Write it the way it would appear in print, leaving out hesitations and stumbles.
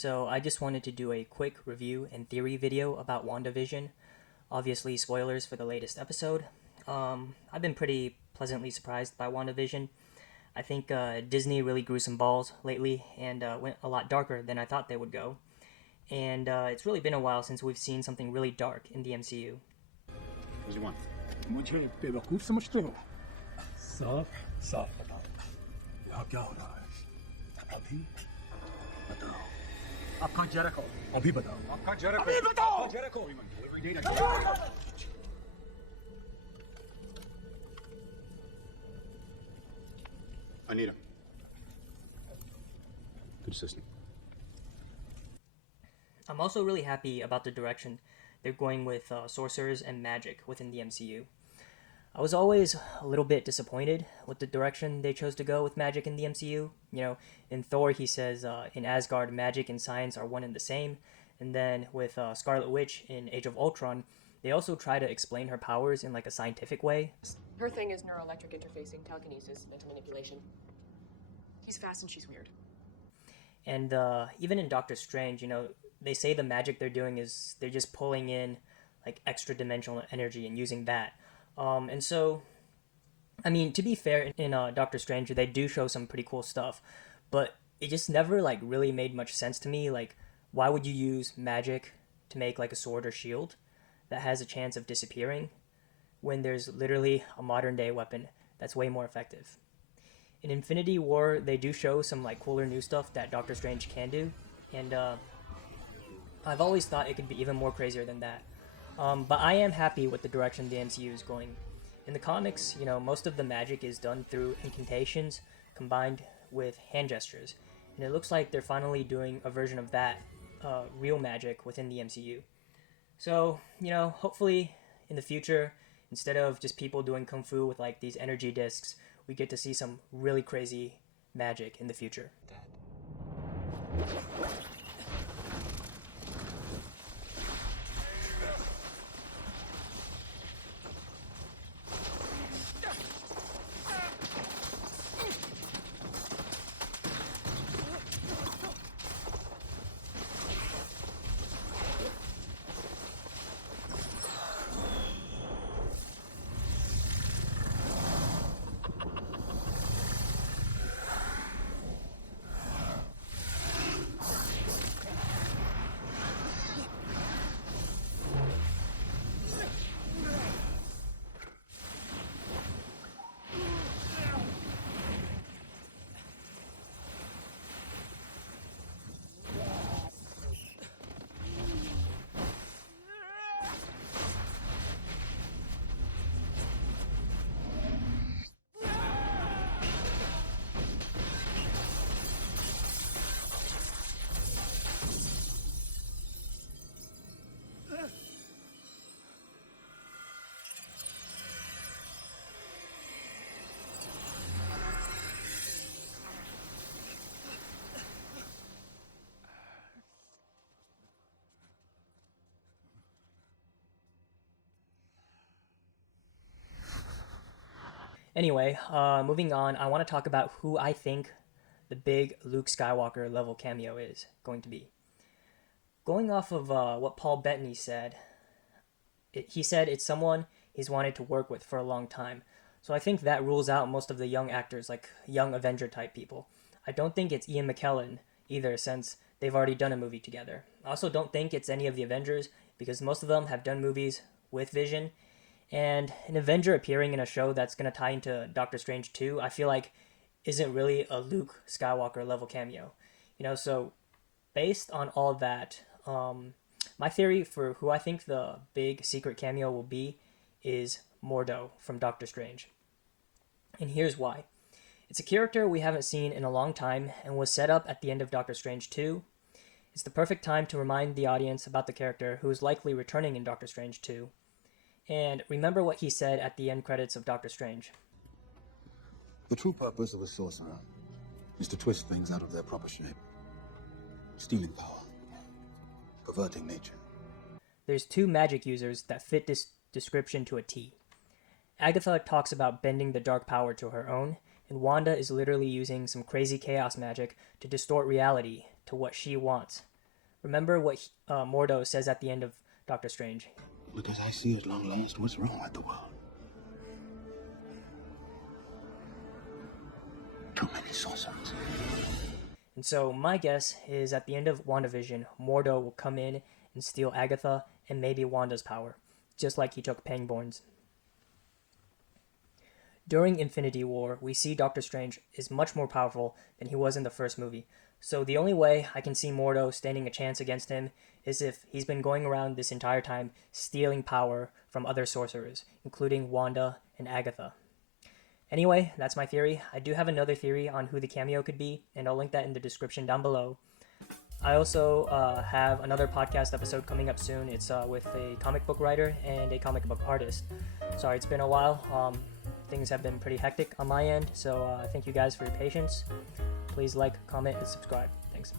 So I just wanted to do a quick review and theory video about WandaVision. Obviously, spoilers for the latest episode. I've been pretty pleasantly surprised by WandaVision. I think Disney really grew some balls lately and went a lot darker than I thought they would go. And it's really been a while since we've seen something really dark in the MCU. What do you want? मुझे बेवकूफ समझते हो? साफ साफ बताओ यहाँ क्या हो रहा है? अभी बताओ। आपका जेरिको अभी बताओ। आपका जेरिको अभी बताओ। आपका Jericho delivery date I need him. Good assistant. I'm also really happy about the direction they're going with sorcerers and magic within the MCU. I was always a little bit disappointed with the direction they chose to go with magic in the MCU. You know, in Thor, he says in Asgard, magic and science are one and the same. And then with Scarlet Witch in Age of Ultron, they also try to explain her powers in like a scientific way. Her thing is neuroelectric interfacing, telekinesis, mental manipulation. He's fast and she's weird. And even in Doctor Strange, you know, they say the magic they're doing is they're just pulling in like extra dimensional energy and using that. And so, I mean, to be fair, in Doctor Strange, they do show some pretty cool stuff, but it just never like really made much sense to me. Like, why would you use magic to make like a sword or shield that has a chance of disappearing when there's literally a modern day weapon that's way more effective? In Infinity War, they do show some like cooler new stuff that Doctor Strange can do, and I've always thought it could be even more crazier than that. But I am happy with the direction the MCU is going. In the comics, you know, most of the magic is done through incantations combined with hand gestures, and it looks like they're finally doing a version of that real magic within the MCU. So, you know, hopefully in the future, instead of just people doing kung fu with like these energy discs, we get to see some really crazy magic in the future. Anyway, moving on, I want to talk about who I think the big Luke Skywalker level cameo is going to be. Going off of what Paul Bettany said, he said it's someone he's wanted to work with for a long time. So I think that rules out most of the young actors, like young Avenger type people. I don't think it's Ian McKellen either, since they've already done a movie together. I also don't think it's any of the Avengers, because most of them have done movies with Vision. And an Avenger appearing in a show that's going to tie into Doctor Strange 2, I feel like isn't really a Luke Skywalker level cameo. You know, so based on all that, my theory for who I think the big secret cameo will be is Mordo from Doctor Strange. And here's why. It's a character we haven't seen in a long time and was set up at the end of Doctor Strange 2. It's the perfect time to remind the audience about the character who is likely returning in Doctor Strange 2. And remember what he said at the end credits of Doctor Strange. The true purpose of a sorcerer is to twist things out of their proper shape. Stealing power. Perverting nature. There's two magic users that fit this description to a T. Agatha talks about bending the dark power to her own, and Wanda is literally using some crazy chaos magic to distort reality to what she wants Remember what Mordo says at the end of Doctor Strange. Because I see at long last what's wrong with the world. Too many sorcerers. And so my guess is at the end of WandaVision, Mordo will come in and steal Agatha and maybe Wanda's power, just like he took Pangborn's. During Infinity War, we see Doctor Strange is much more powerful than he was in the first movie. So the only way I can see Mordo standing a chance against him is if he's been going around this entire time stealing power from other sorcerers, including Wanda and Agatha. Anyway, that's my theory. I do have another theory on who the cameo could be, and I'll link that in the description down below. I also have another podcast episode coming up soon. It's with a comic book writer and a comic book artist. Sorry, it's been a while. Things have been pretty hectic on my end, so thank you guys for your patience. Please like, comment, and subscribe.